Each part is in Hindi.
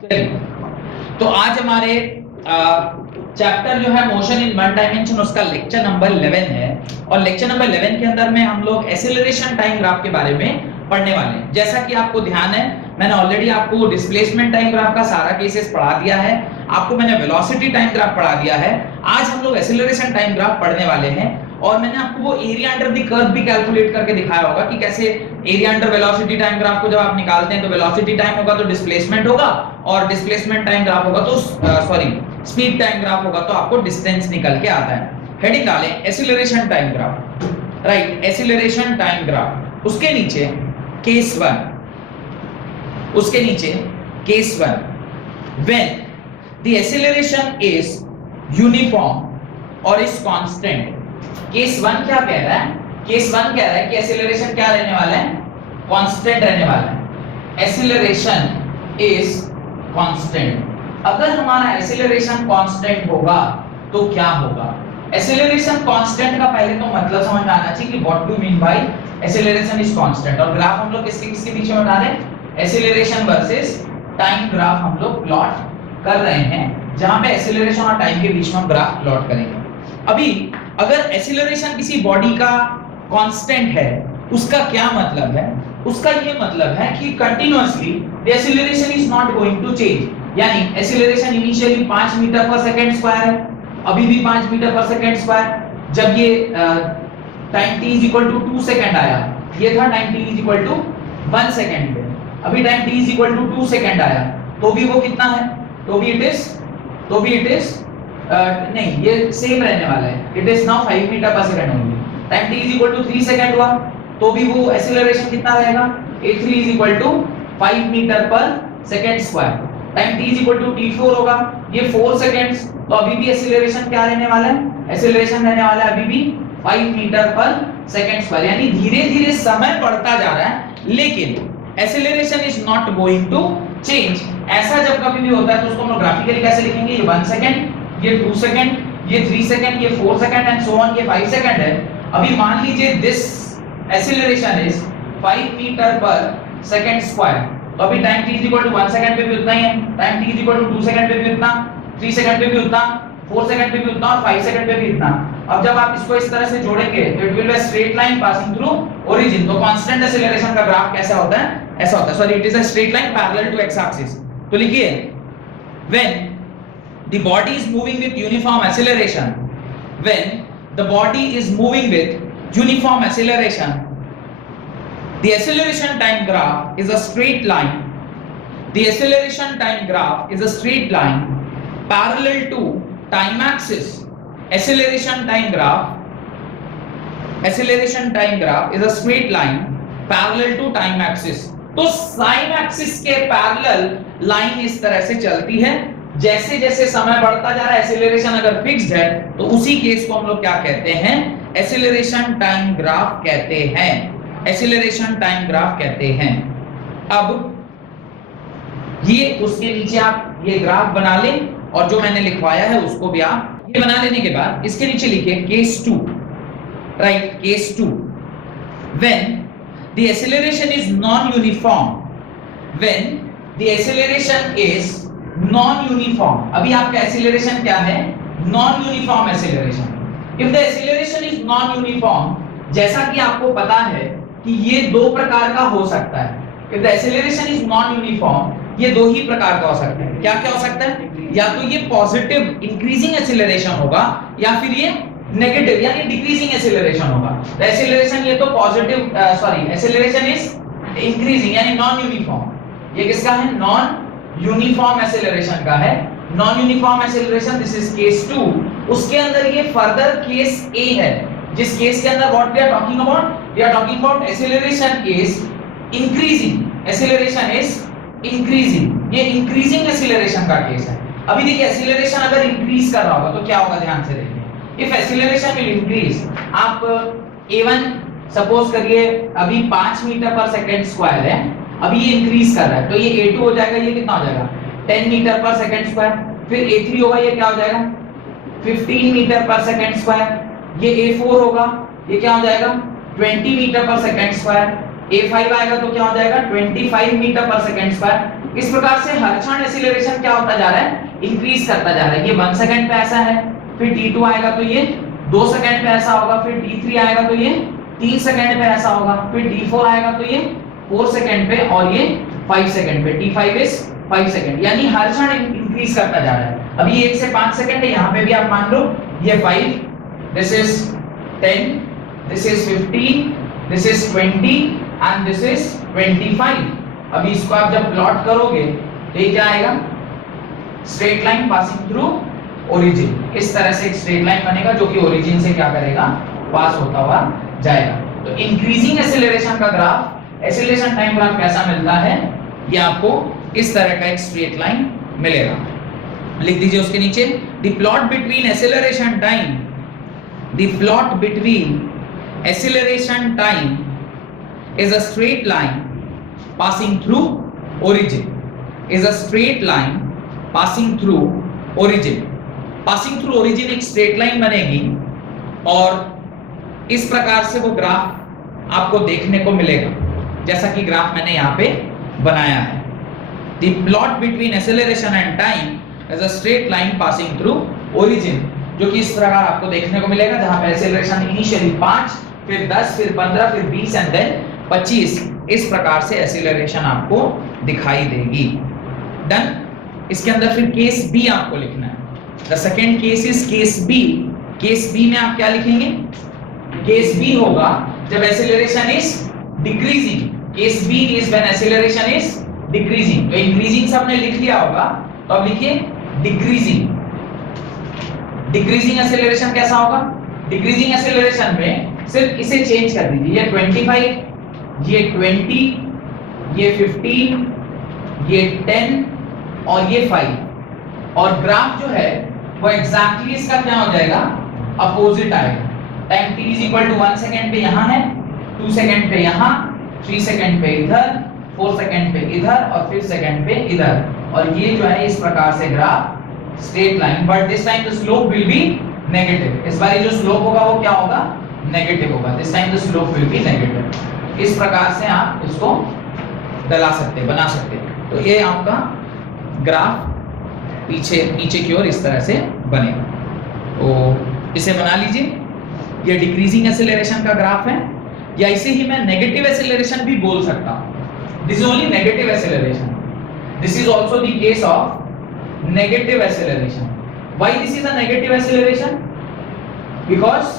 तो आज हमारे चैप्टर जो है मोशन इन वन डायमेंशन उसका लेक्चर नंबर 11 है और लेक्चर नंबर 11 के अंदर में हम लोग एक्सेलरेशन टाइम ग्राफ के बारे में पढ़ने वाले हैं। जैसा कि आपको ध्यान है, मैंने ऑलरेडी आपको डिस्प्लेसमेंट टाइम ग्राफ का सारा केसेस पढ़ा दिया है, आपको मैंने वेलोसिटी टाइम ग्राफ पढ़ा दिया है। आज हम लोग एक्सेलरेशन टाइम ग्राफ पढ़ने वाले हैं और मैंने आपको वो एरिया अंडर द कर्व भी कैलकुलेट करके दिखाया होगा कि कैसे area under velocity time graph को जब आप निकालते हैं तो वेलोसिटी टाइम होगा तो डिस्प्लेसमेंट होगा और डिस्प्लेसमेंट टाइम ग्राफ होगा तो स्पीड टाइम ग्राफ होगा तो आपको डिस्टेंस निकल के आता है। हेडिंग डालें acceleration time graph, right, acceleration time graph. उसके नीचे केस 1, उसके नीचे case 1 when the acceleration is uniform और इज कांस्टेंट। केस 1 क्या कह रहा है? केस 1 कह रहा है कि एक्सीलरेशन क्या रहने वाला है? कांस्टेंट रहने वाला है। Acceleration is constant. अगर हमारा एक्सीलरेशन कांस्टेंट होगा तो क्या होगा? एक्सीलरेशन कांस्टेंट का पहले तो मतलब समझ में आना चाहिए कि what do mean by acceleration is constant. और ग्राफ हम लोग किसके बीच में बना रहे हैं? एक्सीलरेशन वर्सेस टाइम ग्राफ हम लोग प्लॉट कर रहे हैं, जहां पे एक्सीलरेशन और टाइम के बीच में हम ग्राफ प्लॉट करेंगे। अभी अगर एक्सीलरेशन किसी बॉडी का कांस्टेंट है, उसका क्या मतलब है? उसका ये मतलब है कि continuously the acceleration is not going to change. यानी acceleration initially 5 meter per second square है, अभी भी 5 मीटर पर सेकंड स्क्वायर। जब ये टाइम t = 2 सेकंड आया, ये था टाइम t = 1 सेकंड पे। अभी टाइम t = 2 सेकंड आया तो भी वो कितना है? तो भी इट इज नहीं, ये सेम रहने वाला है। It is now 5 meter per second only. Time t = 3 second हुआ तो भी वो एक्सीलरेशन कितना रहेगा? a3 = 5 meter per second square. Time t = t4 होगा, ये 4 सेकंड्स, तो अभी भी एक्सीलरेशन क्या रहने वाला है? एक्सीलरेशन रहने वाला है अभी भी 5 मीटर पर सेकंड स्क्वायर। यानी धीरे-धीरे समय बढ़ता जा रहा है लेकिन acceleration is not going to change. ऐसा जब कभी भी होता है तो उसको हम लोग ग्राफिकली कैसे लिखेंगे? ये 1 सेकंड, ये 2 सेकंड, ये 3 सेकंड, ये 4 सेकंड एंड सो ऑन, ये 5 सेकंड है। अभी मान लीजिए this acceleration is 5 meter per second square, तो अभी टाइम t = 1 सेकंड पे भी उतना ही है, टाइम t = 2 सेकंड पे भी उतना, 3 सेकंड पे भी उतना, 4 सेकंड पे भी उतना और 5 सेकंड पे भी इतना। अब जब आप इसको इस तरह से जोड़ेंगे तो it will be a straight line passing through origin. तो कांस्टेंट एक्सीलरेशन का ग्राफ कैसा होता है? ऐसा होता है। Sorry, it is a straight line parallel to x axis. तो लिखिए when the body is moving with uniform acceleration, when the body is moving with uniform acceleration, the acceleration time graph is a straight line. The acceleration time graph is a straight line parallel to time axis. Acceleration time graph is a straight line parallel to time axis. तो टाइम एक्सिस के पैरेलल लाइन इस तरह से चलती है। जैसे जैसे समय बढ़ता जा रहा है, एक्सीलरेशन अगर फिक्स्ड है तो उसी केस को हम लोग क्या कहते हैं? एक्सीलरेशन टाइम ग्राफ कहते हैं। एक्सीलरेशन टाइम ग्राफ कहते हैं। अब ये उसके नीचे आप ये ग्राफ बना लें और जो मैंने लिखवाया है उसको भी आप ये बना लेने के बाद इसके नीचे लिखिए case 2, right, case 2 when the acceleration is non uniform. When the acceleration is non uniform, अभी आपका एक्सीलरेशन क्या है? Non uniform acceleration. If the acceleration is non uniform, जैसा कि आपको पता है कि ये दो प्रकार का हो सकता है। If the acceleration is non uniform, ये दो ही प्रकार का हो सकता है। क्या क्या हो सकता है? या तो ये पॉजिटिव इंक्रीजिंग एक्सीलरेशन होगा या फिर ये नेगेटिव यानी डिक्रीजिंग एक्सीलरेशन होगा। द एक्सीलरेशन ये तो पॉजिटिव एक्सीलरेशन इज इंक्रीजिंग यानी नॉन यूनिफॉर्म। ये किसका है? नॉन यूनिफॉर्म एक्सीलरेशन का है। Non uniform acceleration, this is case 2। उसके अंदर ये फर्दर केस A है, जिस केस के अंदर what we are talking about? We are talking about acceleration is increasing. Acceleration is increasing, ये इंक्रीजिंग एक्सीलरेशन का केस है। अभी देखिए एक्सीलरेशन अगर इंक्रीज कर रहा होगा तो क्या होगा? ध्यान से देखिए। इफ एक्सीलरेशन विल इंक्रीज, आप a1 सपोज करिए अभी 5 मीटर पर सेकंड स्क्वायर है, अभी ये इंक्रीज कर रहा है तो ये a2 हो जाएगा, ये कितना हो जाएगा? 10 मीटर पर सेकंड स्क्वायर। फिर a3 होगा, ये क्या हो जाएगा? 15 मीटर पर सेकंड स्क्वायर। ये a4 होगा, ये क्या हो जाएगा? 20 metre per second square. a5 आएगा तो क्या हो जाएगा? 25 मीटर पर सेकंड स्क्वायर। इस प्रकार से हर क्षण एक्सीलरेशन क्या होता जा रहा है, इंक्रीज करता जा रहा है। ये 1 सेकंड पे ऐसा है, फिर t2 आएगा तो ये 2 सेकंड पे ऐसा होगा, फिर t3 आएगा तो ये 3 सेकंड पे ऐसा होगा, फिर t4 आएगा तो ये 4 सेकंड पे, और ये 5 सेकंड पे। t5 इज 5 सेकंड, यानी हर क्षण इंक्रीज करता जा रहा है। अभी 1 से 5 सेकंड है, यहाँ पे भी आप मान लो ये 5, this is 10, this is 15, this is 20 and this is 25। अभी इसको आप जब प्लॉट करोगे तो ये क्या आएगा, straight line passing through origin. इस तरह से एक स्ट्रेट लाइन बनेगा जो कि ओरिजिन से क्या करेगा, पास होता हुआ जाएगा। तो इंक्रीजिंग एक्सीलरेशन का ग्राफ, एक्सीलरेशन टाइम ग्राफ कैसा मिलता है, ये आपको इस तरह का एक स्ट्रेट लाइन मिलेगा। लिख दीजिए उसके नीचे, the plot between acceleration time, the plot between acceleration time is a straight line passing through origin, is a straight line passing through origin। passing through origin एक straight line बनेगी और इस प्रकार से वो ग्राफ आपको देखने को मिलेगा, जैसा कि ग्राफ मैंने यहाँ पे बनाया है। The plot between acceleration and time is a straight line passing through origin, जो कि इस प्रकार आपको देखने को मिलेगा, जहाँ पे acceleration इनिशियली 5, फिर 10, फिर 15, फिर 20 एंड देन 25। इस प्रकार से एक्सीलरेशन आपको दिखाई देगी। डन। इसके अंदर फिर केस बी आपको लिखना है। The second case is case B. Case B में आप क्या लिखेंगे, केस बी होगा जब acceleration is decreasing. Case B is when acceleration is decreasing. तो इंक्रीजिंग से आपने लिख लिया होगा, तो अब लिखिए डिक्रीजिंग। डिक्रीजिंग एक्सीलरेशन कैसा होगा, डिक्रीजिंग एक्सीलरेशन में सिर्फ इसे चेंज कर दीजिए, ये 25, ये 20, ये 15, ये 10 और ये 5, और ग्राफ जो है वो एग्जैक्टली इसका क्या हो जाएगा, अपोजिट आएगा। Time t is equal to 1 second पे यहाँ है, 2 सेकंड पे यहाँ, 3 सेकंड पे इधर, 4 सेकंड पे इधर और 5 सेकंड पे इधर, और ये जो है इस प्रकार से graph straight line, but this time the slope will be negative. इस बार जो स्लोप होगा वो क्या होगा, नेगेटिव होगा। This time the slope will be negative. इस प्रकार से आप इसको डला सकते, बना सकते। तो ये आपका ग्राफ नीचे की ओर इस तरह से बनेगा। तो इसे बना लीजिए। ये डिक्रीजिंग एक्सीलरेशन का ग्राफ है, या इसे ही मैं नेगेटिव एक्सीलरेशन भी बोल सकता हूं। This is only negative acceleration. This is also the case of negative acceleration. Why this is a negative acceleration, because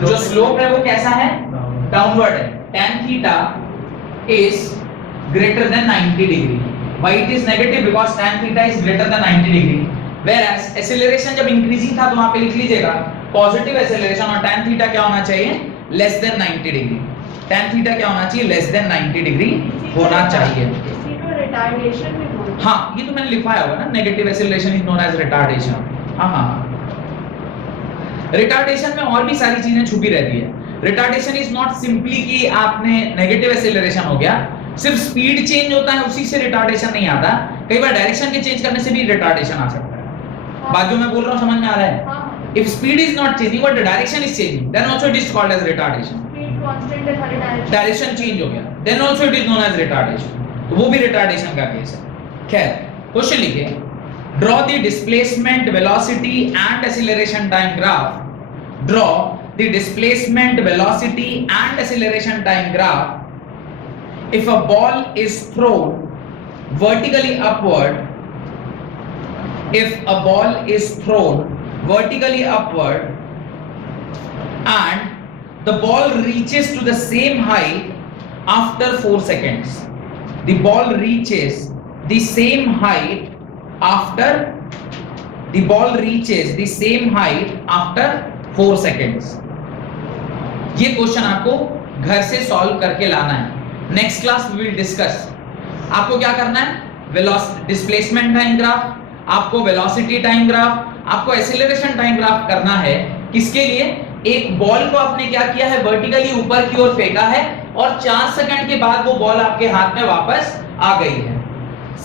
जो स्लोप है वो कैसा है, डाउनवर्ड है। tan theta is greater than 90 degree. Why it is negative? Because tan theta is greater than 90 degree. Whereas acceleration जब increasing था तो वहाँ पे लिख लीजिएगा पॉजिटिव एक्सेलरेशन, और tan theta क्या होना चाहिए, less than 90 degree। tan theta क्या होना चाहिए, less than 90 degree होना चाहिए। इसी को रिटार्डेशन भी बोलते हैं। हाँ, ये तो मैंने लिखवाया होगा ना, negative acceleration is known as retardation. हाँ, रिटार्डेशन में और भी सारी चीजें छुपी रहती है। रिटार्डेशन इज नॉट सिंपली कि आपने नेगेटिव एक्सेलरेशन हो गया, सिर्फ स्पीड चेंज होता है उसी से रिटार्डेशन नहीं आता। कई बार डायरेक्शन के चेंज करने से भी रिटार्डेशन आ सकता है। बात जो मैं बोल रहा हूं समझ में आ रहा है? If speed is not changing but the direction is changing, then also it is called as retardation. Speed constant है, खाली डायरेक्शन चेंज हो गया, then also it is known as retardation. तो वो भी रिटार्डेशन का केस है। खैर, क्वेश्चन लिखिए, draw the displacement velocity and acceleration time graph. Draw the displacement velocity and acceleration time graph if a ball is thrown vertically upward, if a ball is thrown vertically upward and the ball reaches to the same height after 4 seconds. The ball reaches the same height after the ball reaches the same height after 4 seconds. ये क्वेश्चन आपको घर से सॉल्व करके लाना है। Next class we will discuss. आपको क्या करना है, वेलोसिटी डिस्प्लेसमेंट टाइम ग्राफ, आपको वेलोसिटी टाइम ग्राफ, आपको एक्सीलरेशन टाइम ग्राफ करना है। किसके लिए, एक बॉल को आपने क्या किया है, वर्टिकली ऊपर की ओर फेंका है और 4 सेकंड के बाद वो बॉल आपके हाथ में वापस आ गई है।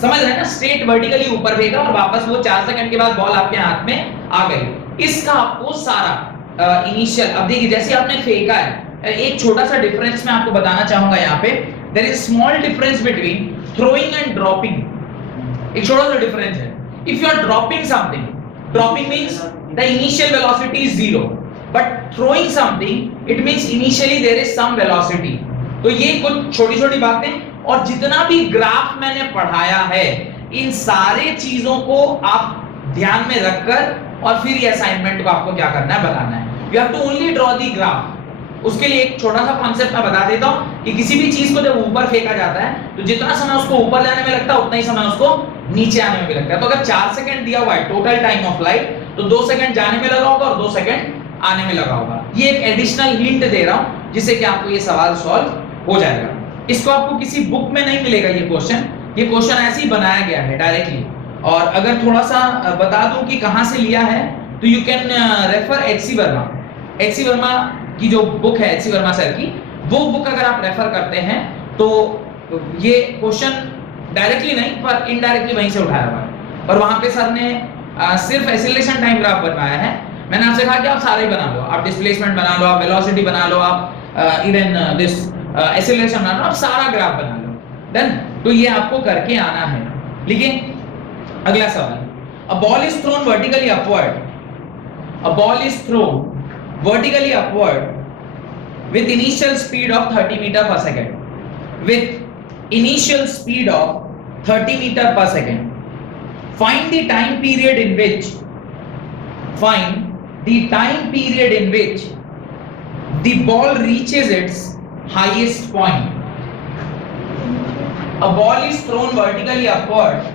समझ रहे हैं ना, स्ट्रेट वर्टिकली ऊपर फेंका और वापस वो 4 सेकंड के बाद बॉल आपके हाथ में आ गई। इसका आपको सारा इनिशियल, अब देखिए जैसे आपने फेंका है, एक छोटा सा डिफरेंस मैं आपको बताना चाहूंगा यहाँ पे। There is small difference between throwing and dropping एक छोटा सा डिफरेंस है. If you are dropping something, dropping means the initial velocity is zero, but throwing something it means initially there is some velocity. तो ये कुछ छोटी छोटी बातें, और जितना भी ग्राफ मैंने पढ़ाया है इन सारे चीजों को आप ध्यान में रखकर और फिर ये असाइनमेंट को आपको क्या करना है, बताना है. You have to only draw the graph. उसके लिए एक छोटा सा कॉन्सेप्ट मैं बता देता हूं कि किसी भी चीज को जब ऊपर फेंका जाता है तो जितना समय उसको ऊपर जाने में लगता है उतना ही समय उसको नीचे आने में भी लगता है. तो अगर 4 सेकंड दिया हुआ है टोटल टाइम ऑफ फ्लाइट, तो 2 सेकंड जाने में लगा होगा और 2 सेकंड आने में लगा होगा. ये एक एडिशनल हिंट दे रहा हूं जिससे कि आपको ये सवाल सॉल्व हो जाएगा. इसको आपको किसी बुक में नहीं मिलेगा ये क्वेश्चन ऐसे ही बनाया गया है डायरेक्टली. और अगर थोड़ा सा बता दूं कि कहां से लिया है, तो you can refer HC Verma की जो बुक है, एचसी वर्मा सर की, वो बुक अगर आप रेफर करते हैं तो ये क्वेश्चन डायरेक्टली नहीं पर इनडायरेक्टली वहीं से उठाया हुआ है. और वहां पे सर ने सिर्फ एक्सीलरेशन टाइम ग्राफ बनवाया है. मैंने आपसे कहा कि आप सारे ही बना लो, आप डिस्प्लेसमेंट बना लो, आप वेलोसिटी बना लो, आप इवन दिस एक्सीलरेशन बना लो, आप सारा ग्राफ बना लो. देन तो ये आपको करके आना है. लेकिन अगला सवाल, a ball is thrown vertically upward, a ball is throne vertically upward with initial speed of 30 meter per second, with initial speed of 30 meter per second. Find the time period in which the ball reaches its highest point. A ball is thrown vertically upward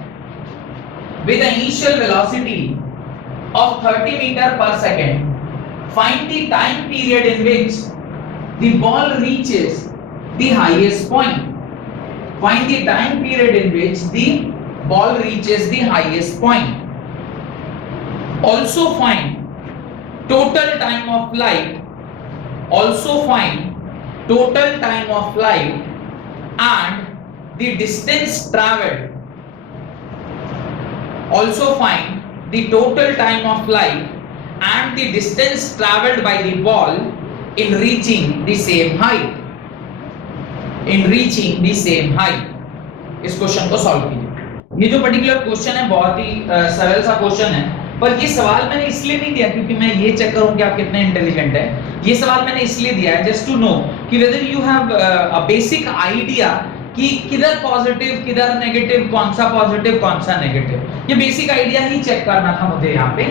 with an initial velocity of 30 meter per second. Find the time period in which the ball reaches the highest point. Find the time period in which the ball reaches the highest point. Also find total time of flight. Also find total time of flight and the distance traveled. Also find the total time of flight and the distance traveled by the ball in reaching the same height. इस क्वेश्चन को सॉल्व कीजिए. ये जो पर्टिकुलर क्वेश्चन है बहुत ही सरल सा क्वेश्चन है, पर ये सवाल मैंने इसलिए नहीं दिया क्योंकि मैं ये चेक करूं कि आप कितने इंटेलिजेंट हैं. ये सवाल मैंने इसलिए दिया है जस्ट टू नो कि whether you have a basic idea कि किधर पॉजिटिव किधर नेगेटिव, कौन सा पॉजिटिव कौन सा नेगेटिव. ये बेसिक आइडिया ही चेक करना था मुझे यहाँ पे,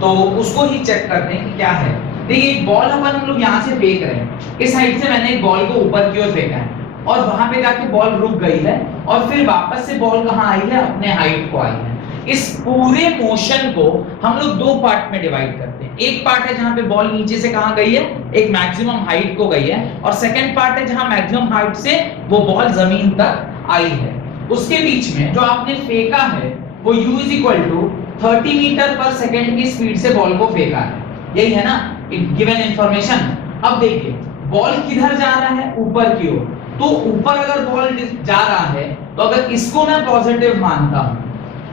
तो उसको ही चेक करते हैं कि क्या है. देखिए एक बॉल हम लोग यहाँ से फेंक रहे हैं, इस साइड से मैंने एक बॉल को ऊपर की ओर फेंका है और वहां पे जाके बॉल रुक गई है और फिर वापस से बॉल कहाँ आई है, अपने हाइट को आई है. इस पूरे मोशन को हम लोग 2 पार्ट में डिवाइड करते हैं. एक पार्ट है जहां पे बॉल नीचे से कहां गई है, एक मैक्सिमम हाइट को गई है, और सेकंड पार्ट है जहां मैक्सिमम हाइट से वो बॉल जमीन तक आई है. उसके बीच में जो आपने फेंका है वो u = 30 मीटर पर सेकंड की स्पीड से बॉल को फेंका है. यही है ना गिवन इंफॉर्मेशन. अब देखिए बॉल किधर जा रहा है, ऊपर की ओर. तो ऊपर अगर बॉल जा रहा है तो अगर इसको मैं पॉजिटिव मानता हूं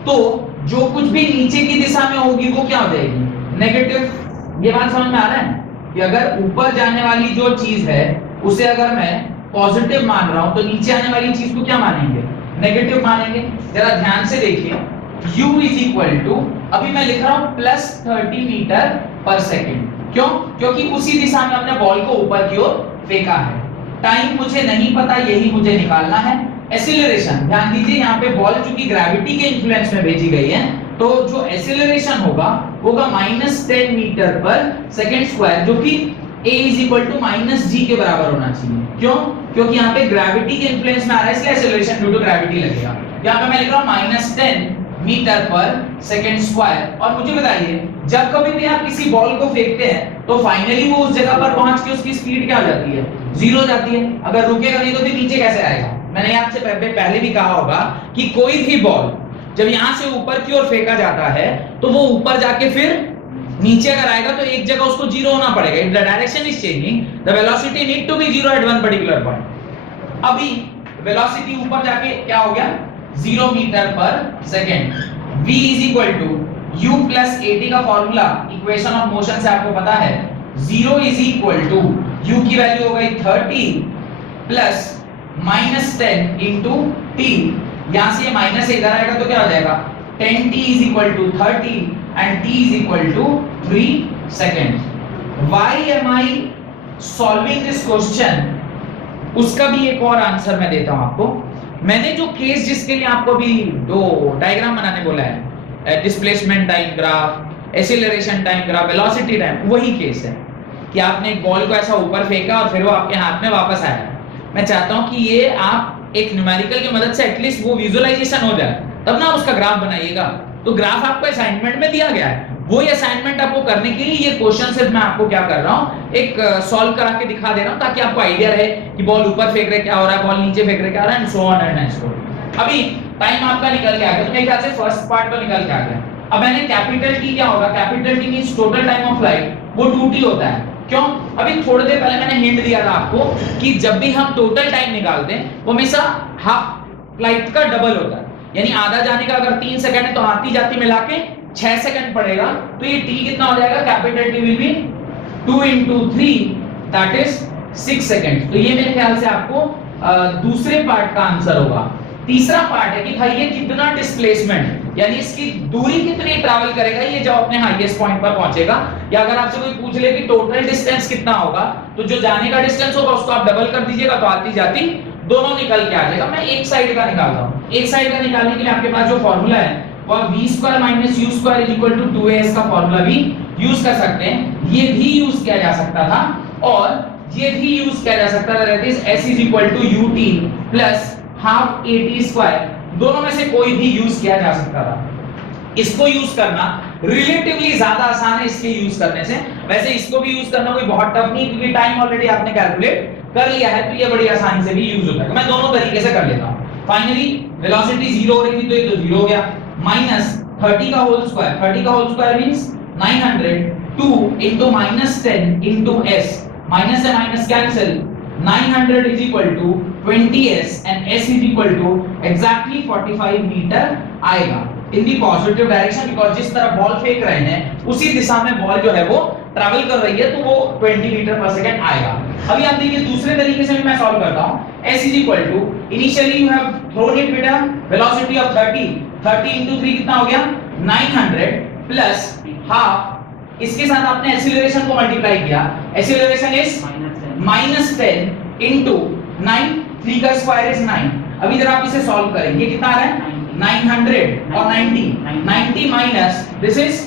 तो जो कुछ भी नीचे की दिशा में होगी वो क्या हो जाएगी, नेगेटिव. ये बात समझ में आ रहा है कि अगर ऊपर जाने वाली जो चीज है उसे अगर मैं पॉजिटिव मान रहा हूं तो नीचे आने वाली चीज को क्या मानेंगे, नेगेटिव मानेंगे. जरा ध्यान से देखिए u = अभी मैं लिख रहा हूं +30 मीटर पर सेकंड. क्यों? क्योंकि उसी दिशा में हमने बॉल को ऊपर की ओर फेंका है. टाइम मुझे नहीं पता, यही मुझे निकालना है. एक्सीलरेशन, ध्यान दीजिए यहाँ पे बॉल चूंकि ग्रेविटी के इन्फ्लुएंस में भेजी गई है तो जो एक्सीलरेशन होगा -10 मीटर पर सेकंड स्क्वायर, जो कि a = -g के बराबर होना चाहिए. क्यों? क्योंकि यहाँ पे ग्रेविटी के इन्फ्लुएंस में आ रहा है इसलिए एक्सीलरेशन ड्यू टू ग्रेविटी लगेगा. यहाँ पे मैं लिख रहा हूँ -10 मीटर पर सेकंड स्क्वायर. और मुझे बताइए जब कभी भी आप किसी बॉल को फेंकते हैं तो फाइनली वो उस जगह पर पहुंच के उसकी स्पीड क्या हो जाती है, 0 हो जाती है. अगर रुकेगा नहीं तो फिर नीचे कैसे आएगा. मैंने आपसे पहले भी कहा होगा कि कोई भी बॉल जब यहां से ऊपर की ओर फेंका जाता है तो वो ऊपर जाके फिर नीचे अगर आएगा तो एक जगह उसको 0 होना पड़ेगा. If the direction is changing the velocity need to be 0 at one particular point. अभी वेलोसिटी ऊपर जाके क्या हो गया, 0 meter per second. v = u + at का फॉर्मूला इक्वेशन ऑफ मोशन से आपको पता है. 0 = u की वैल्यू हो गई 30 + -10 * t यहां से ये माइनस से इधर आएगा तो क्या हो जाएगा 10t is equal to 30 and t is equal to 3 seconds. Why am I solving this question? उसका भी एक और आंसर मैं देता हूं आपको। मैंने जो केस जिसके लिए आपको भी दो डायग्राम बनाने बोला है, displacement time graph, acceleration time graph, velocity time, वही केस है कि आपने एक बॉल को ऐसा ऊपर फेंका और फिर वो आपके हाथ में वापस आया। मैं चाहता हूं कि ये आप एक न्यूमेरिकल की मदद से एटलीस्ट वो विजुअलाइजेशन हो जाए, तब ना उसका ग्राफ बनाइएगा। तो ग्राफ आपको असाइनमेंट में दिया गया है, वो असाइनमेंट आपको करने के लिए ये क्वेश्चन सिर्फ मैं आपको क्या कर रहा हूं, एक सॉल्व करा के दिखा दे रहा हूं ताकि आपको आइडिया रहे कि बॉल ऊपर फेंक रहे क्या हो रहा है, बॉल नीचे फेंक रहे क्या हो रहा है, and so on and so on. अभी टाइम आपका निकल के आ गया, तो मेरे ख्याल से फर्स्ट पार्ट तो निकल के आ गया। अब मैंने कैपिटल टी क्या होगा, capital T means total time of flight, वो 2t होता है। क्यों? अभी थोड़ी देर पहले मैंने हिंट दिया था आपको कि जब भी हम टोटल टाइम निकालते हैं वो हमेशा हाफ फ्लाइट का डबल होता है, यानी आधा जाने का अगर 3 सेकंड है तो आती जाती मिला के 6 सेकंड पड़ेगा, तो ये t कितना हो जाएगा, capital T will be 2 into 3 that is 6 second. तो ये मेरे ख्याल से आपको दूसरे पार्ट का आंसर होगा। तीसरा पार्ट है कि भाई ये कितना डिस्प्लेसमेंट, यानी इसकी दूरी कितनी ट्रैवल करेगा ये जब अपने हाईएस्ट पॉइंट पर पहुंचेगा, या अगर आपसे कोई पूछ ले कि टोटल डिस्टेंस कितना होगा, तो जो जाने का डिस्टेंस होगा उसको आप डबल कर दीजिएगा तो आती जाती दोनों निकल के आ जाएगा। मैं एक साइड का निकाल रहा हूं, एक साइड का निकालने के लिए आपके पास जो फार्मूला है वो v² - u² = 2as का फार्मूला भी यूज कर सकते हैं। ये भी यूज किया जा सकता था और ये भी यूज किया जा सकता था, that is s = ut + half at², दोनों में से कोई भी यूज किया जा सकता था। इसको यूज करना रिलेटिवली ज्यादा आसान है इसके यूज करने से, वैसे इसको भी यूज करना कोई बहुत टफ नहीं क्योंकि टाइम ऑलरेडी आपने कैलकुलेट कर लिया है, तो ये बड़ी आसानी से भी यूज होता है। मैं दोनों तरीके से कर लेता हूं। फाइनली वेलोसिटी 0 हो रही थी तो ये तो 0 हो गया, माइनस 30 का होल स्क्वायर, 30 का whole square means 900, 2 into -10 into s, minus से minus cancel, 900 is equal to 20s and s is equal to exactly 45 metre आएगा इन दी पॉजिटिव डायरेक्शन, बिकॉज़ जिस तरफ बॉल फेंक रहे हैं उसी दिशा में बॉल जो है वो ट्रैवल कर रही है, तो वो 20 मीटर पर सेकंड आएगा। अभी आप देखिए दूसरे तरीके से भी मैं सॉल्व करता हूं। s is equal to initially you have thrown it बेटा वेलोसिटी ऑफ 30 into 3 कितना हो गया 900 प्लस हाफ, इसके साथ आपने एक्सीलरेशन को मल्टीप्लाई किया, एक्सीलरेशन इज -10 into 9, 3 का स्क्वायर इज 9। अभी जरा आप इसे सॉल्व करेंगे कितना आ रहा है 900 और 90 minus this is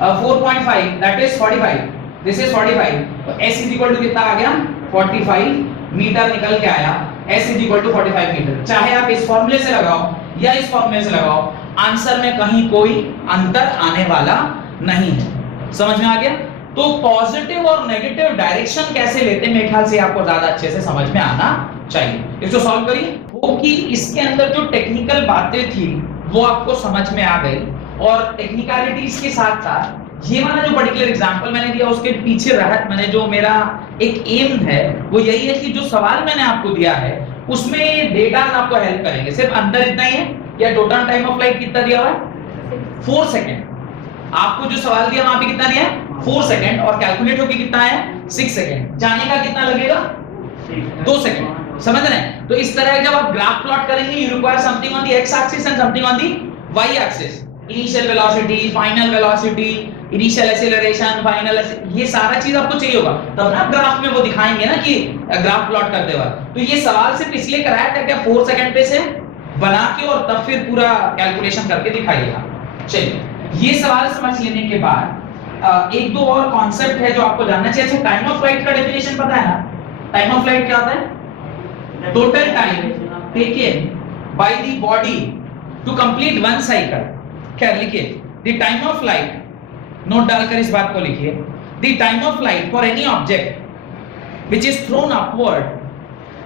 4.5 that is 45, this is 45, तो s इज इक्वल टू कितना आ गया 45 मीटर निकल के आया, s is equal to 45 meter. चाहे आप इस फॉर्मूले से लगाओ या इस फॉर्मूले से लगाओ, आंसर में कहीं कोई अंतर आने वाला नहीं है। समझ में आ गया? तो पॉजिटिव और नेगेटिव डायरेक्शन कैसे लेते हैं मेरे ख्याल से आपको ज्यादा अच्छे से समझ में आना चाहिए। इसको सॉल्व करिए। वो कि इसके अंदर जो टेक्निकल बातें थी वो आपको समझ में आ गई, और टेक्निकलिटीज के साथ साथ ये वाला जो पर्टिकुलर एग्जांपल मैंने दिया उसके पीछे रहत मैंने जो मेरा एक एम है वो यही है कि जो सवाल मैंने आपको दिया है उसमें डेटा आपको हेल्प करेंगे। सिर्फ अंतर इतना ही है कि टोटल टाइम ऑफ फ्लाइट कितना दिया हुआ है 4 सेकंड, आपको जो सवाल दिया वहां पे कितना दिया है 4 सेकंड, और कैलकुलेट होके कितना है 6 सेकंड, जाने का कितना लगेगा 2 सेकंड। समझ रहे हैं? तो इस तरह जब आप ग्राफ प्लॉट करेंगे you require something on the x axis and something on the y axis, initial velocity, final velocity, initial acceleration, final, ये सारा चीज आपको चाहिए होगा, तब ना ग्राफ में वो दिखाएंगे ना कि ग्राफ प्लॉट करते वक्त। तो ये सवाल सिर्फ इसलिए कराया था कि 4 सेकंड पे से बना के और तब फिर पूरा कैलकुलेशन करके दिखाइएगा। चलिए, ये सवाल समझ लेने के बाद एक दो और कॉन्सेप्ट है जो आपको जानना चाहिए। अच्छा, टाइम ऑफ फ्लाइट का डेफिनेशन पता है ना? टाइम ऑफ फ्लाइट क्या होता है? Total time taken by the body to complete one cycle. क्या लिखिए? The time of flight, note डालकर इस बात को लिखिए, the time of flight for any object which is thrown upward,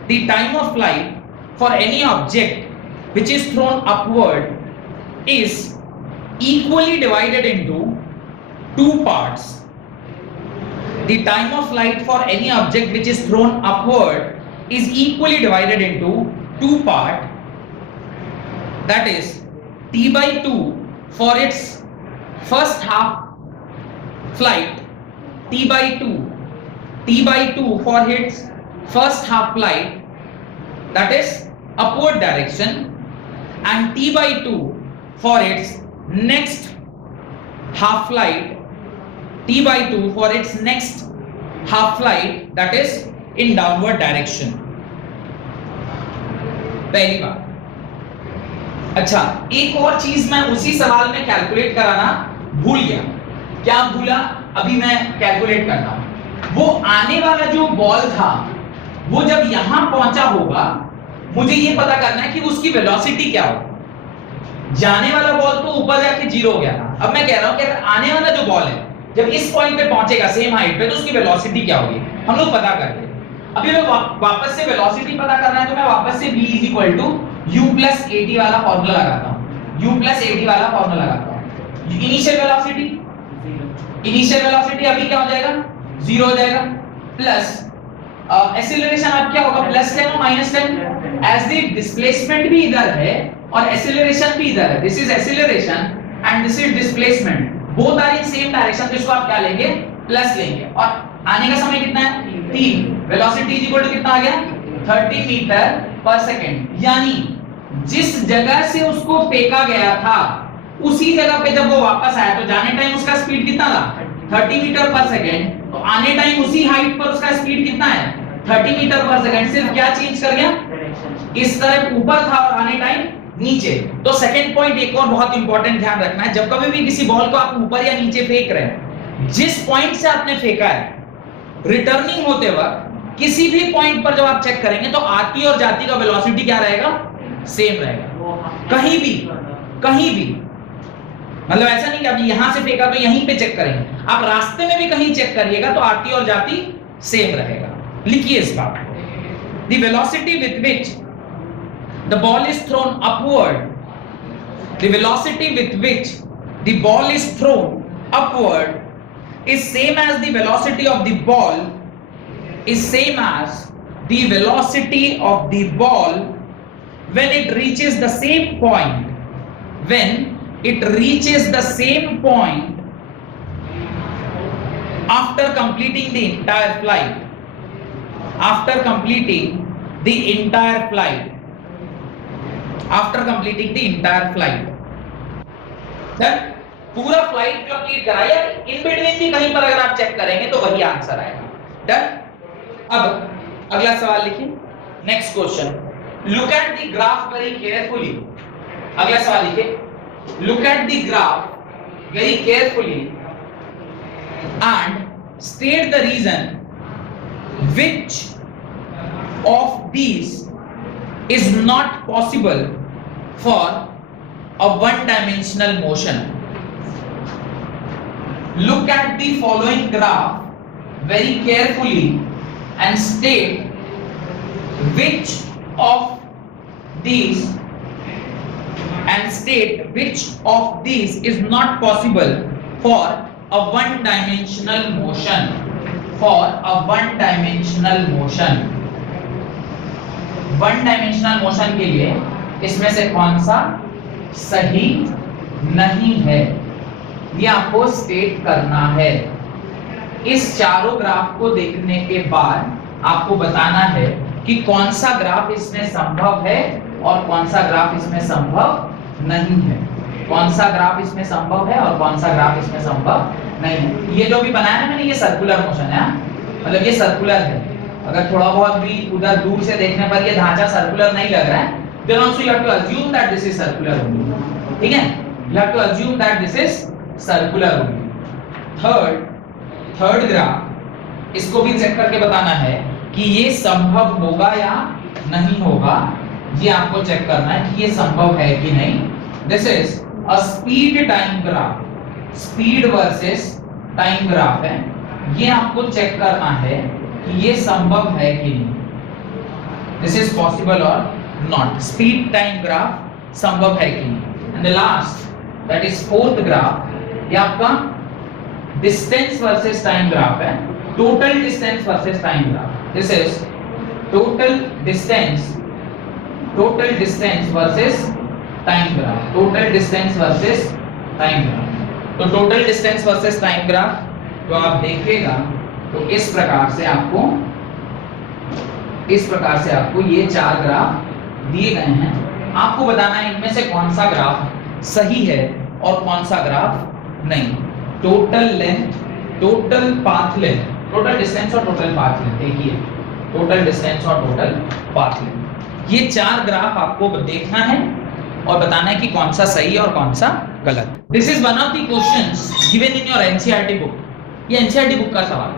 the time of flight for any object which is thrown upward is equally divided into 2 parts. The time of flight for any object which is thrown upward is equally divided into 2 parts. That is t/2 for its first half flight, t/2 for its first half flight, that is upward direction, and t/2 for its next half flight, t/2 for its next half flight that is in downward direction. पहली बात। अच्छा, एक और चीज मैं उसी सवाल में कैलकुलेट कराना भूल गया। क्या भूला? अभी मैं कैलकुलेट करता हूं। वो आने वाला जो बॉल था वो जब यहां पहुंचा होगा, मुझे ये पता करना है कि उसकी वेलोसिटी क्या होगी। जाने वाला बॉल तो ऊपर जाके 0 हो गया था। अब मैं कह रहा हूं कि अगर आने वाला जो बॉल है जब इस पॉइंट पे पहुंचेगा सेम हाइट पे, तो उसकी वेलोसिटी क्या होगी हम लोग पता करते हैं। अभी मैं वापस से वेलोसिटी पता करना है तो मैं वापस से v u + at वाला फार्मूला लगाता हूं। u + at वाला फार्मूला लगाता हूं। इनिशियल वेलोसिटी अभी क्या हो जाएगा? 0 हो जाएगा, प्लस एक्सीलरेशन अब क्या होगा? +10 और -10। एज द डिस्प्लेसमेंट भी इधर है और एक्सीलरेशन भी इधर है। This is acceleration and this is displacement, both are in same direction, तो इसको आप क्या लेंगे? प्लस लेंगे। और आने का समय कितना है? 3। वेलोसिटी कितना आ गया? 30 मीटर पर सेकंड। यानी जिस जगह से उसको फेंका गया था उसी जगह पे जब वो वापस आया तो जाने टाइम उसका स्पीड कितना था? 30 मीटर पर सेकंड। तो आने टाइम उसी हाइट पर उसका स्पीड कितना है? 30 मीटर पर सेकंड। सिर्फ क्या चेंज कर गया? इस तरफ ऊपर था और आने टाइम नीचे। तो सेकंड पॉइंट एक और बहुत इंपॉर्टेंट ध्यान रखना है, जब कभी भी किसी बॉल को आप ऊपर या नीचे फेंक रहे हैं, जिस पॉइंट से आपने फेंका है रिटर्निंग होते वक्त किसी भी पॉइंट पर जब आप चेक करेंगे तो आती और जाती का वेलोसिटी क्या रहेगा? सेम रहेगा। कहीं भी मतलब ऐसा नहीं कि आपने यहां से फेंका तो यहीं पे चेक करेंगे, आप रास्ते में भी कहीं चेक करिएगा तो आती और जाती सेम रहेगा। लिखिए इस बात को। The velocity with which the ball is thrown upward, the velocity with which the ball is thrown upward is same as the velocity of the ball when it reaches the same point, after completing the entire flight. After completing the entire flight. Then पूरा फ्लाइट कंप्लीट कराया, इन बिटवीन भी कहीं पर अगर आप चेक करेंगे तो वही आंसर आएगा। डन। अब अगला सवाल लिखिए। Next question, look at the graph very carefully. अगला सवाल लिखिए, look at the graph very carefully and state the reason which of these is not possible for a one-dimensional motion. Look at the following graph very carefully and state which of these is not possible for a one-dimensional motion. One dimensional motion के लिए इसमें से कौन सा सही नहीं है, ये आपको स्टेट करना है। इस चारों ग्राफ को देखने के बाद आपको बताना है कि कौन सा ग्राफ इसमें संभव है और कौन सा ग्राफ इसमें संभव नहीं है। कौन सा ग्राफ इसमें संभव है और कौन सा ग्राफ इसमें संभव नहीं है। ये जो भी बनाया है मैंने, ये सर्कुलर मोशन है, मतलब ये सर्कुलर है। अगर थोड़ा बहुत भी उधर दूर से देखने पर ये ढांचा सर्कुलर नहीं लग रहा है, then also you have to assume that this is circular only. ठीक है, you have to assume that this is circular only. Third graph, इसको भी चेक करके बताना है कि ये संभव होगा या नहीं होगा। ये आपको चेक करना है कि ये संभव है कि नहीं। This is a speed time graph, speed versus time graph है। ये आपको चेक करना है कि ये संभव है कि नहीं, दिस इज पॉसिबल और नॉट। स्पीड टाइम ग्राफ संभव है कि नहीं। And the last that is fourth graph, ये आपका डिस्टेंस वर्सेस टाइम ग्राफ है, total distance versus time graph. This is total distance versus time graph, total distance versus time graph. तो total distance versus time graph तो आप देखिएगा तो इस प्रकार से आपको ये चार ग्राफ दिए गए हैं। आपको बताना है इनमें से कौन सा ग्राफ सही है और कौन सा ग्राफ नहीं। Total length, total path length, total distance और टोटल पाथ लेंथ, देखिए टोटल डिस्टेंस और टोटल पाथ लेंथ, ये चार ग्राफ आपको देखना है और बताना है कि कौन सा सही और कौन सा गलत। This is one of the questions given in your NCERT book. ये एनसीईआरटी बुक का सवाल है।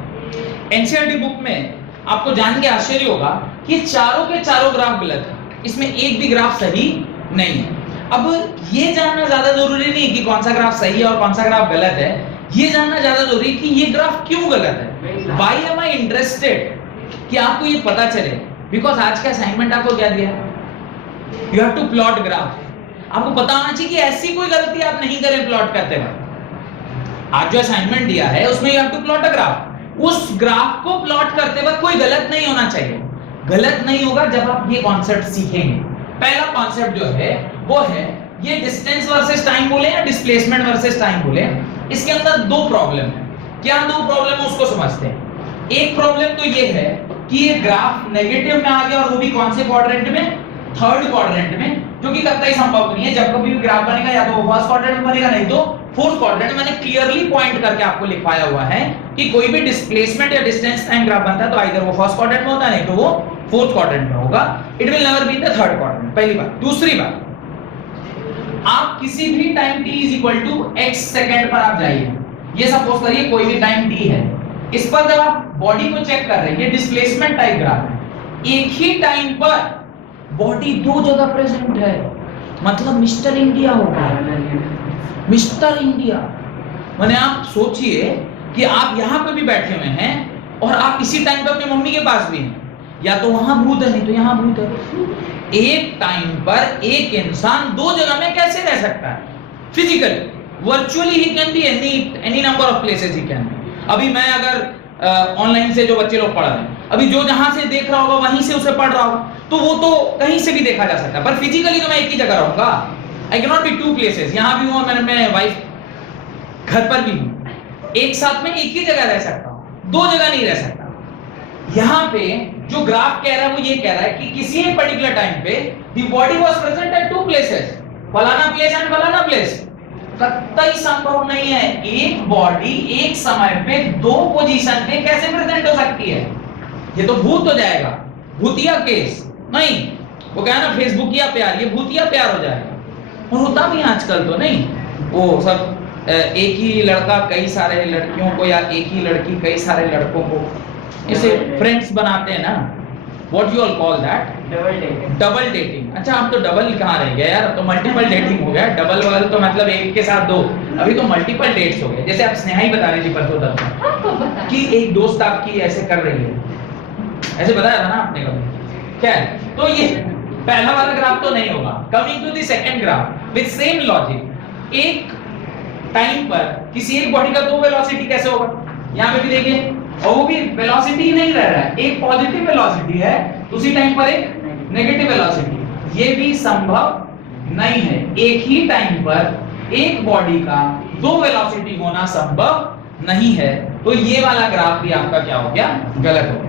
एनसीईआरटी बुक में आपको जान के आश्चर्य होगा कि चारों के चारों ग्राफ गलत है, इसमें एक भी ग्राफ सही नहीं है। अब ये जानना ज्यादा जरूरी नहीं कि कौन सा ग्राफ सही है और कौन सा ग्राफ गलत है, ये जानना ज्यादा जरूरी है कि ये ग्राफ क्यों गलत है। व्हाई एम आई इंटरेस्टेड कि आपको ये पता चले, बिकॉज आज का असाइनमेंट आपको क्या दिया, you have to plot graph. आपको पता होना चाहिए कि ऐसी कोई गलती आप नहीं करें प्लॉट करते वक्त। आज जो असाइनमेंट दिया है उसमें you have to plot a graph. उस ग्राफ को प्लॉट करते वक्त कोई गलत नहीं होना चाहिए। गलत नहीं होगा जब आप ये कॉन्सेप्ट सीखेंगे। पहला कॉन्सेप्ट जो है वो है ये डिस्टेंस वर्सेस टाइम बोले या डिस्प्लेसमेंट वर्सेस टाइम बोले, इसके अंदर दो प्रॉब्लम है। क्या दो प्रॉब्लम है उसको समझते हैं। एक प्रॉब्लम तो ये है कि ये ग्राफ नेगेटिव में आ गया और वो भी कौन से क्वाड्रेंट में, थर्ड क्वाड्रेंट में, जो कि कतई संभव नहीं है। जब कभी भी ग्राफ बनेगा या तो फर्स्ट क्वाड्रेंट में बनेगा, नहीं तो फोर्थ क्वाड्रेंट। मैंने क्लियरली पॉइंट करके आपको लिखवाया हुआ है कि कोई भी डिस्प्लेसमेंट या डिस्टेंस टाइम ग्राफ बनता है तो आइदर वो फर्स्ट क्वाड्रेंट में होता है, नहीं तो वो फोर्थ क्वाड्रेंट में होगा। It will never be in the third quadrant, पहली बात। दूसरी बात, आप किसी भी time t is equal to x second पर आप जाइए। ये सपोज करिए कोई भी टाइम t है, इस पर जब आप बॉडी को चेक कर रहे हैं, ये डिस्प्लेसमेंट टाइप ग्राफ है। एक ही टाइम पर बॉडी दो जगह प्रेजेंट है, मतलब मिस्टर इंडिया होगा। मिस्टर इंडिया माने आप सोचिए कि आप यहाँ पे भी बैठे हुए हैं और आप इसी टाइम पे अपनी मम्मी के पास भी हैं, या तो वहां भूत है नहीं तो यहाँ भूत है। एक टाइम पर एक इंसान दो जगह में कैसे रह सकता है physically? Virtually he can be any number of places he can be. अभी मैं अगर ऑनलाइन से जो बच्चे लोग पढ़ रहे हैं, अभी जो जहां से देख रहा होगा वहीं से उसे पढ़ रहा होगा, तो वो तो कहीं से भी देखा जा सकता है। पर फिजिकली तो मैं एक ही जगह रहूंगा। I can not be two places. यहाँ भी हूँ और मैं वाइफ घर पर भी हूँ, एक साथ में एक ही जगह रह सकता हूँ, दो जगह नहीं रह सकता। यहाँ पे जो ग्राफ कह रहा है वो ये कह रहा है कि किसी एक पर्टिकुलर टाइम पे the body was present at two places, फलाना प्लेस एंड फलाना प्लेस। कतई संभव नहीं है एक बॉडी एक समय पे दो पोजीशन पे कैसे प्रेजेंट हो सकती है। ये तो भूत हो जाएगा, भूतिया केस। नहीं, वो क्या है ना, फेसबुकिया प्यार, ये भूतिया प्यार हो जाएगा। और होता भी आजकल तो नहीं, वो सब एक ही लड़का कई सारे लड़कियों को या एक ही लड़की कई सारे लड़कों को इसे फ्रेंड्स बनाते हैं ना। What you all call that? Double dating. अच्छा, आप तो डबल कहाँ रह गया यार, अब तो मल्टीपल डेटिंग हो गया। डबल वाले तो मतलब एक के साथ दो, अभी तो मल्टीपल डेट्स हो गए। जैसे आप स्नेहा ही बता रही थी परसों तक कि एक दोस्त आपकी ऐसे कर रही है, ऐसे बताया था ना आपने कभी। क्या है? तो ये पहला वाला ग्राफ तो नहीं होगा। Coming to the second graph with same logic, एक टाइम पर किसी एक बॉडी का दो वेलोसिटी कैसे होगा? यहाँ पे भी देखिए, और वो भी वेलोसिटी नहीं रह रहा है, एक पॉजिटिव वेलोसिटी है, उसी टाइम पर एक नेगेटिव वेलोसिटी। ये भी संभव नहीं है। एक ही टाइम पर एक बॉडी का दो वेलोसिटी होना संभव नहीं है। तो ये वाला ग्राफ भी आपका क्या हो गया? गलत हो गया।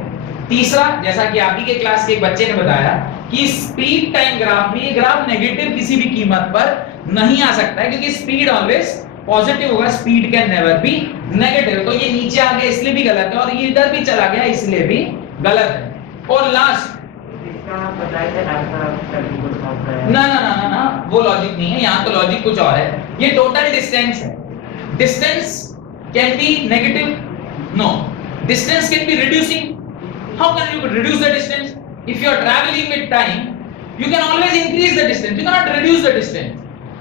तीसरा, जैसा कि आप ही के क्लास के एक बच्चे ने बताया कि स्पीड टाइम ग्राफ में ये ग्राफ नेगेटिव किसी भी कीमत पर नहीं आ सकता है, क्योंकि स्पीड ऑलवेज पॉजिटिव होगा, speed can never be negative. तो ये नीचे आ गया इसलिए भी गलत है, और ये इधर भी चला गया इसलिए भी गलत है। और लास्ट, ना ना ना ना ना, वो लॉजिक नहीं है, यहाँ तो लॉजिक कुछ और है। ये टोटल डिस्टेंस है। Distance can be negative? No, distance can be reducing. How can you reduce the distance? If you are travelling with time, you can always increase the distance, you can not reduce the distance.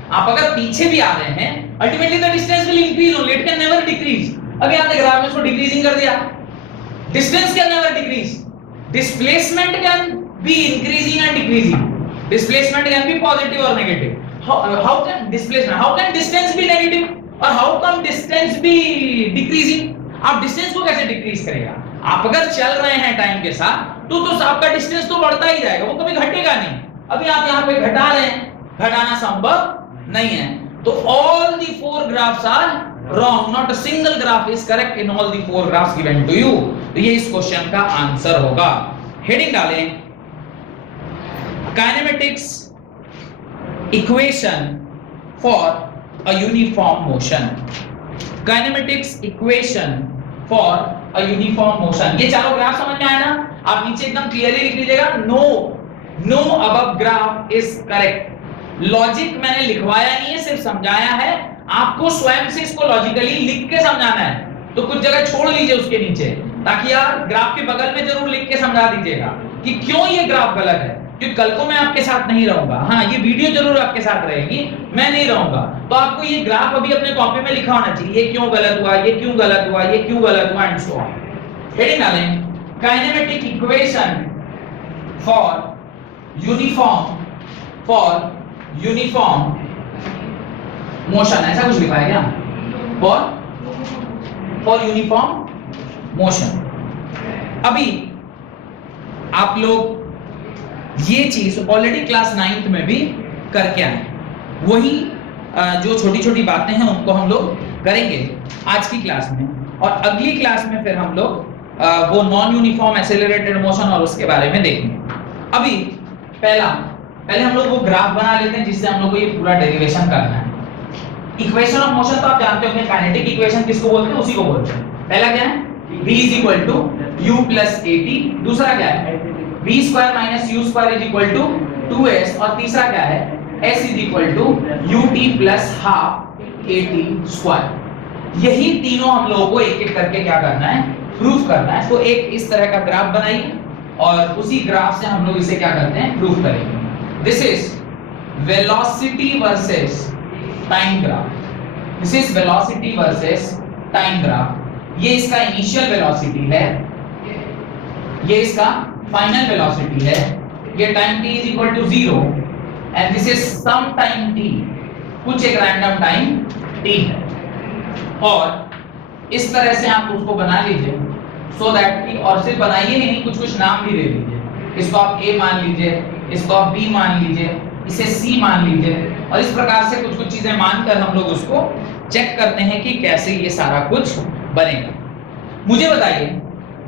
आप अगर पीछे भी आ रहे हैं, ultimately the distance will increase only, it can never decrease. अभी आपने ग्राफ में इसको डिक्रीजिंग कर दिया, distance can never decrease. Displacement can be increasing and decreasing. Displacement can be positive और negative. How can displacement, how can distance be negative, और how come distance be decreasing? आप डिस्टेंस को कैसे डिक्रीज करेगा? आप अगर चल रहे हैं टाइम के साथ तो आपका डिस्टेंस तो बढ़ता ही जाएगा, वो कभी घटेगा नहीं। अभी आप यहाँ पे घटा रहे हैं, घटाना संभव नहीं है। तो all the four graphs are wrong, not a single graph is correct in all the four graphs given to you। तो ये इस क्वेश्चन का आंसर होगा। हेडिंग डालें, kinematics equation for a uniform motion. Kinematics equation for a uniform motion. ये चारों ग्राफ समझ में आया ना? आप नीचे एकदम क्लियरली लिख लीजिएगा, no above graph is correct. Logic मैंने लिखवाया नहीं है, सिर्फ समझाया है। आपको स्वयं से इसको लॉजिकली लिख के समझाना है, तो कुछ जगह छोड़ लीजिए उसके नीचे, ताकि यार ग्राफ के बगल में जरूर लिख के समझा दीजिएगा कि क्यों ये ग्राफ गलत है, क्योंकि कल को मैं आपके साथ नहीं रहूंगा। हाँ, ये वीडियो जरूर आपके साथ रहेगी, मैं नहीं रहूंगा, तो आपको ये ग्राफ अभी अपने कॉपी में लिखा होना चाहिए, ये क्यों गलत हुआ, ये क्यों गलत हुआ, ये क्यों गलत हुआ, एंड सो ऑन। हेडिंग डालें, kinematic equation for uniform motion, ऐसा कुछ लिखा है क्या? For uniform motion. अभी आप लोग ये चीज ऑलरेडी क्लास 9th में भी करके आए, वही जो छोटी छोटी बातें हैं उनको हम लोग करेंगे आज की क्लास में, और अगली क्लास में फिर हम लोग वो नॉन यूनिफॉर्म एक्सेलरेटेड मोशन और उसके बारे में देखेंगे। अभी पहले हम लोग वो ग्राफ बना लेते हैं जिससे हम लोग को ये पूरा डेरिवेशन करना है। इक्वेशन ऑफ मोशन तो आप जानते होंगे, काइनेटिक इक्वेशन किसको बोलते हैं, उसी को बोलते हैं। पहला क्या है, v = u + at। दूसरा क्या है, v² - u² = 2s। और तीसरा क्या है, s = ut + ½ at²। यही तीनों हम लोगों को एक एक करके क्या करना है, प्रूफ करना है। तो एक इस तरह का ग्राफ बनाइए और उसी ग्राफ से हम लोग इसे क्या करते हैं, प्रूफ करेंगे। This is velocity versus time graph. This is velocity versus time graph. ये इसका इनिशियल वेलोसिटी है, ये इसका फाइनल वेलोसिटी है, ये time t = 0 and this is some time t, कुछ एक रैंडम टाइम t है। और इस तरह से आप उसको बना लीजिए सो दैट कि, और सिर्फ बनाइए ही नहीं, कुछ कुछ नाम भी दे दीजिए। इसको आप a मान लीजिए, इसको आप b मान लीजिए, इसे c मान लीजिए, और इस प्रकार से कुछ कुछ चीजें मानकर हम लोग उसको चेक करते हैं कि कैसे ये सारा कुछ बनेगा। मुझे बताइए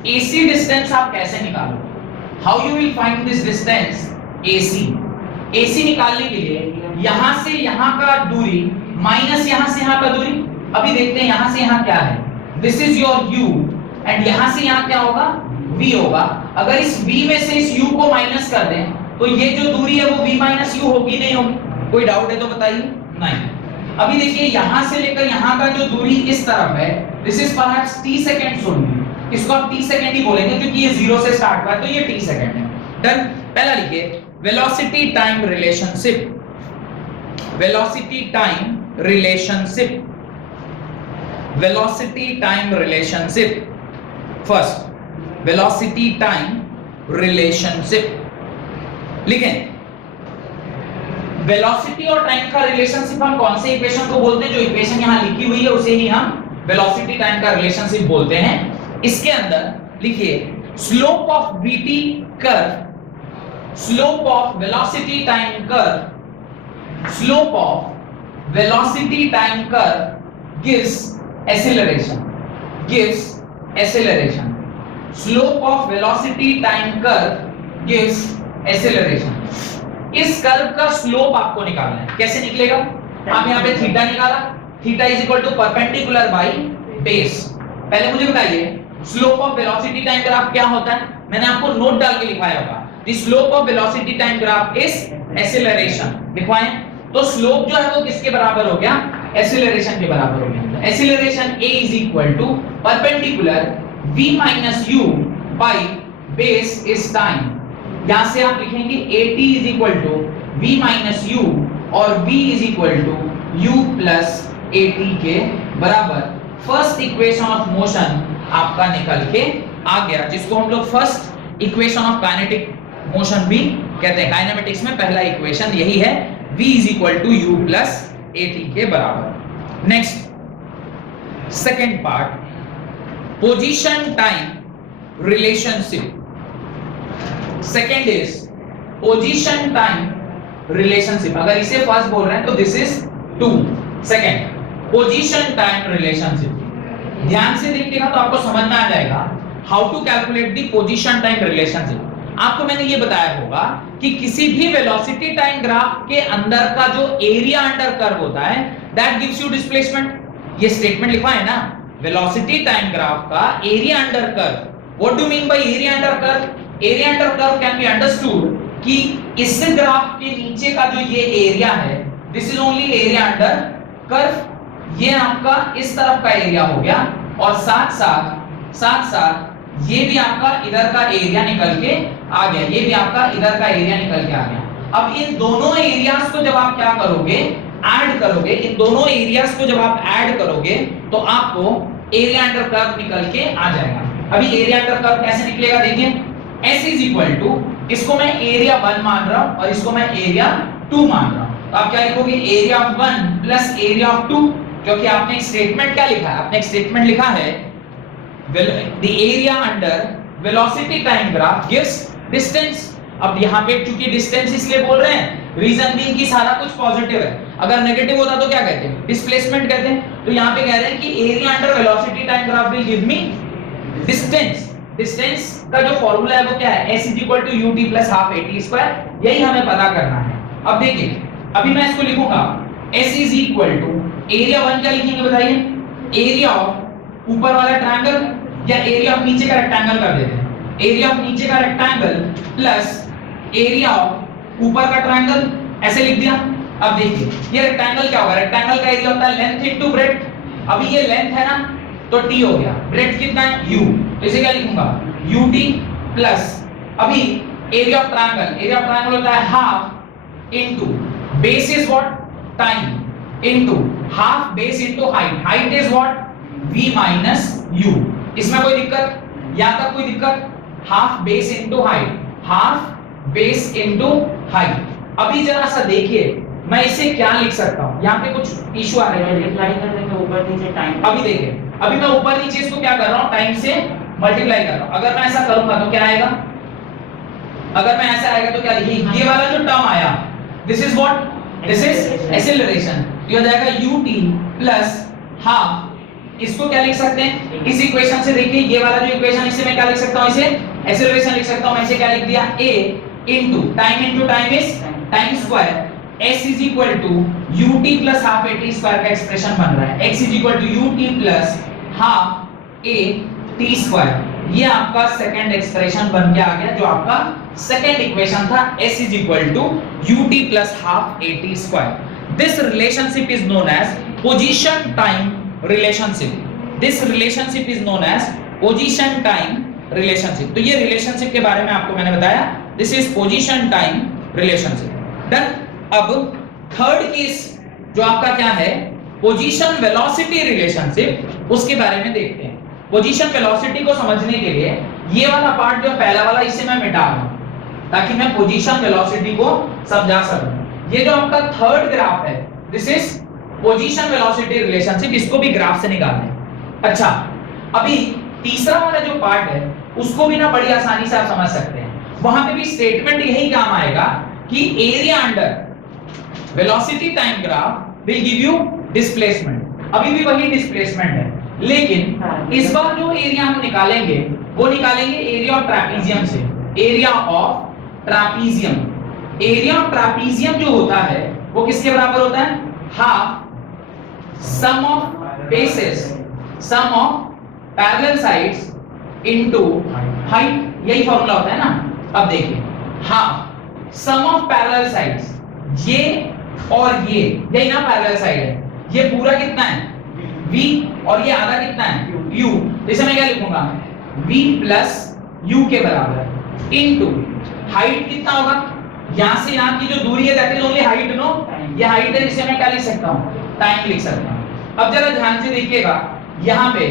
AC डिस्टेंस आप कैसे निकालोगे, how you will find this distance AC निकालने के लिए यहां से यहां का दूरी माइनस यहां से यहां का दूरी। अभी देखते हैं यहां से यहां क्या है, this is your u and यहां से यहां क्या होगा, v होगा। अगर इस v में से इस u को माइनस कर दें तो ये जो दूरी है वो v - u होगी, नहीं होगी? कोई डाउट है तो बताइए। नहीं। अभी देखिए यहां से लेकर यहां का जो दूरी इस तरफ है, this is perhaps t seconds only. इसको आप t सेकंड ही बोलेंगे क्योंकि ये 0 से स्टार्ट हुआ है, तो ये t सेकंड है। डन। पहला लिखिए velocity time relationship. Velocity time relationship, velocity time relationship. First velocity time relationship लिखें। वेलोसिटी और टाइम का रिलेशनशिप हम कौन से इक्वेशन को बोलते हैं, जो इक्वेशन यहां लिखी हुई है उसे ही हम वेलोसिटी टाइम का रिलेशनशिप बोलते हैं। इसके अंदर लिखिए slope of vt curve, slope of velocity time curve, slope of velocity time curve gives acceleration, gives acceleration. Slope of velocity time curve gives acceleration. इस कर्व का स्लोप आपको निकालना है। कैसे निकलेगा, आप यहां पे थीटा निकाला, थीटा = परपेंडिकुलर बाय बेस। पहले मुझे बताइए slope of velocity time graph क्या होता है, मैंने आपको नोट डाल के लिखवाया होगा। The slope of velocity time graph is acceleration, लिखवाएं। तो स्लोप जो है वो किसके बराबर हो गया, एक्सीलरेशन के बराबर हो गया। Acceleration a = perpendicular v - u by base is time. यहां से आप लिखेंगे at = v - u और v = u + at के बराबर। फर्स्ट इक्वेशन ऑफ मोशन आपका निकल के आ गया, जिसको हम लोग first equation of kinetic motion भी कहते हैं। काइनेमेटिक्स में पहला इक्वेशन यही है, v = u + at के बराबर। Next second part, position time relationship. Second is position time relationship. अगर इसे फर्स्ट बोल रहे हैं तो this is 2। Second position time relationship. ध्यान से देखिएगा तो आपको समझ में आ जाएगा how to calculate the position time relationship. आपको मैंने ये बताया होगा कि किसी भी वेलोसिटी टाइम ग्राफ के अंदर का जो एरिया अंडर कर्व होता है दैट गिव्स यू डिस्प्लेसमेंट। ये स्टेटमेंट लिखा है ना, वेलोसिटी टाइम ग्राफ का area under curve. What do mean by area under curve? Area under curve can be understood कि इस ग्राफ के नीचे का जो ये एरिया है this is only area under curve. ये आपका इस तरफ का एरिया हो गया और साथ साथ ये भी आपका इधर का एरिया निकल के आ गया, ये भी आपका इधर का एरिया निकल के आ गया। अब इन दोनों एरियाज को जब आप क्या करोगे, ऐड करोगे, इन दोनों एरियाज को जब आप ऐड करोगे तो आपको एरिया अंडर कर्व निकल के आ जाएगा। अभी एरिया अंडर कर्व कैसे निकलेगा देखिए, S इज इक्वल टू, इसको मैं एरिया 1 मान रहा हूं और इसको मैं एरिया 2 मान रहा हूं। तो आप क्या लिखोगे, area of 1 plus area of 2, क्योंकि आपने एक स्टेटमेंट क्या लिखा है, आपने एक स्टेटमेंट लिखा है the area under velocity time graph gives distance। अब यहाँ पे चूंकि डिस्टेंस इसलिए बोल रहे हैं, रीजन बीइंग कि सारा कुछ पॉजिटिव है, अगर नेगेटिव होता तो क्या कहते हैं, डिस्प्लेसमेंट कहते हैं। तो यहाँ पे कह रहे हैं कि area under velocity time graph will give me distance. Distance का जो फॉर्मूला है वो क्या है, s = ut + ½ at²। यही हमें पता करना है। अब देखिए, अभी मैं इसको लिखूंगा s = एरिया 1 क्या लिखेंगे बताइए, एरिया ऑफ ऊपर वाला ट्रायंगल या एरिया ऑफ नीचे का रेक्टेंगल कर देते हैं, एरिया ऑफ नीचे का रेक्टेंगल प्लस एरिया ऑफ ऊपर का ट्रायंगल, ऐसे लिख दिया। अब देखिए ये रेक्टेंगल क्या होगा, रेक्टेंगल का एरिया होता है लेंथ इनटू ब्रेड्थ। अभी ये लेंथ है ना तो t हो गया, ब्रेड्थ कितना है u, तो इसे क्या लिखूंगा ut प्लस, अभी area of triangle, area of triangle होता है half into base is what, time into half base into height, height is what v minus u। इसमें कोई दिक्कत, यहां तक कोई दिक्कत, half base into height, half base into height. अभी जरा सा देखिए मैं इसे क्या लिख सकता हूं, यहां पे कुछ इशू आ रहा है, मल्टीप्लाई करने में ऊपर नीचे टाइम। अभी देखिए, अभी मैं ऊपर नीचे इसको क्या कर रहा हूं, टाइम से मल्टीप्लाई कर रहा हूं। अगर मैं ऐसा करूंगा तो क्या आएगा, अगर मैं ऐसा आएगा तो क्या लिखिए, ये वाला जो टर्म आया this is what, this is acceleration, ये हो जाएगा ut प्लस हाफ, इसको क्या लिख सकते हैं, इस इक्वेशन से देखिए ये वाला जो इक्वेशन, इसे मैं क्या लिख सकता हूं, इसे एक्सेलरेशन लिख सकता हूं। मैं इसे क्या लिख दिया, a into time is time square, s is equal to ut plus half at square का एक्सप्रेशन बन रहा है, x is equal to ut plus half a t square. ये आपका सेकंड एक्सप्रेशन बन के आ गया, जो आपका सेकंड इक्वेशन था, s is equal to ut plus half a t square. This relationship is known as position time relationship, this relationship is known as position time relationship। तो ये रिलेशनशिप के बारे में आपको मैंने बताया, this is position time relationship। Done. अब थर्ड केस जो आपका क्या है, पोजीशन वेलोसिटी रिलेशनशिप, उसके बारे में देखते हैं। पोजीशन वेलोसिटी को समझने के लिए ये वाला पार्ट जो पहला वाला इसे मैं मिटा दूं ताकि मैं पोजीशन वेलोसिटी को समझा सकूं। ये जो आपका थर्ड ग्राफ है this is position velocity relationship, इसको भी ग्राफ से निकालना है। अच्छा, अभी तीसरा वाला जो पार्ट है उसको भी ना बड़ी आसानी से आप समझ सकते हैं, वहां पे भी स्टेटमेंट यही काम आएगा कि area under velocity time graph will give you displacement. अभी भी वही डिस्प्लेसमेंट है, लेकिन इस बार जो एरिया हम निकालेंगे वो निकालेंगे एरिया ऑफ ट्रापीजियम से। एरिया ऑफ ट्रापीजियम, एरिया ऑफ ट्रापीजियम जो होता है वो किसके बराबर होता है, half sum of bases, sum of parallel sides into height, यही फॉर्मूला होता है ना। अब देखिए, half sum of parallel sides, ये और ये, यही ना पैरेलल साइड है, ये पूरा कितना है v और ये आधा कितना है u। इसे मैं क्या लिखूंगा, v प्लस u के बराबर इनटू हाइट कितना होगा, यहां से यहां की जो दूरी है that is only height, no, ये हाइट है, इसे मैं क्या लिख सकता हूं, टाइम लिख सकता हूं। अब जरा ध्यान से देखिएगा यहां पे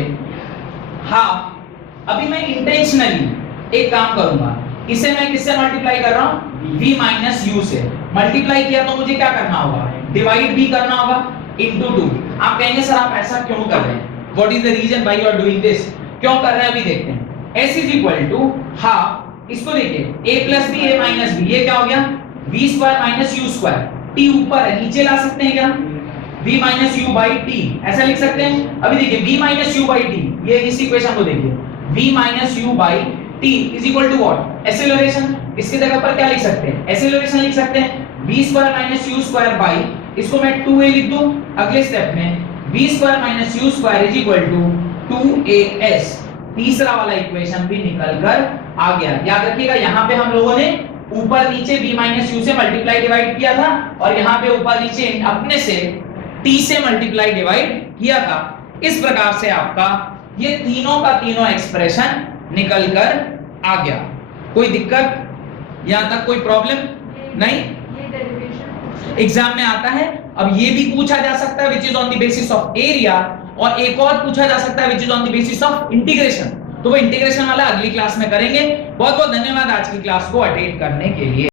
हाफ, अभी मैं इंटेंशनली एक काम करूंगा, इसे मैं किससे मल्टीप्लाई कर रहा हूं, v माइनस u से। मल्टीप्लाई किया तो मुझे क्या करना होगा, डिवाइड भी करना होगा इनटू 2। आप कहेंगे सर आप ऐसा क्यों कर रहे हैं, what is the reason why you are doing this, क्यों कर रहे हैं अभी देखते हैं। s is equal to half, इसको देखिए a plus b a minus b, ये क्या हो गया v square minus u square, t ऊपर है नीचे ला सकते हैं क्या, v minus u by t ऐसा लिख सकते हैं। अभी देखिए v minus u by t, ये इस इक्वेशन को देखिए, v minus u by t is equal to what, acceleration. इसकी जगह पर क्या लिख सकते हैं, एक्सेलरेशन लिख सकते हैं, v square minus u square by, इसको मैं 2a लिख दूं अगले स्टेप में, v square minus u square is equal to 2as। तीसरा वाला इक्वेशन भी निकल कर आ गया। याद रखिएगा यहाँ पे हम लोगों ने ऊपर नीचे v माइनस u से मल्टीप्लाई डिवाइड किया था और यहाँ पे ऊपर नीचे अपने से t से मल्टीप्लाई डिवाइड किया था। इस प्रकार से आपका ये तीनों का तीनों एक्सप्रेशन निकल कर आ गया। कोई दिक्कत, यहाँ तक कोई प्रॉब्लम नहीं? ये डेरिवेशन एग्जाम में आता है। अब ये भी पूछा जा सकता है which is on the basis of area, और एक और पूछा जा सकता है which is on the basis of integration. तो वो इंटीग्रेशन वाला अगली क्लास में करेंगे। बहुत बहुत धन्यवाद आज की क्लास को अटेंड करने के लिए।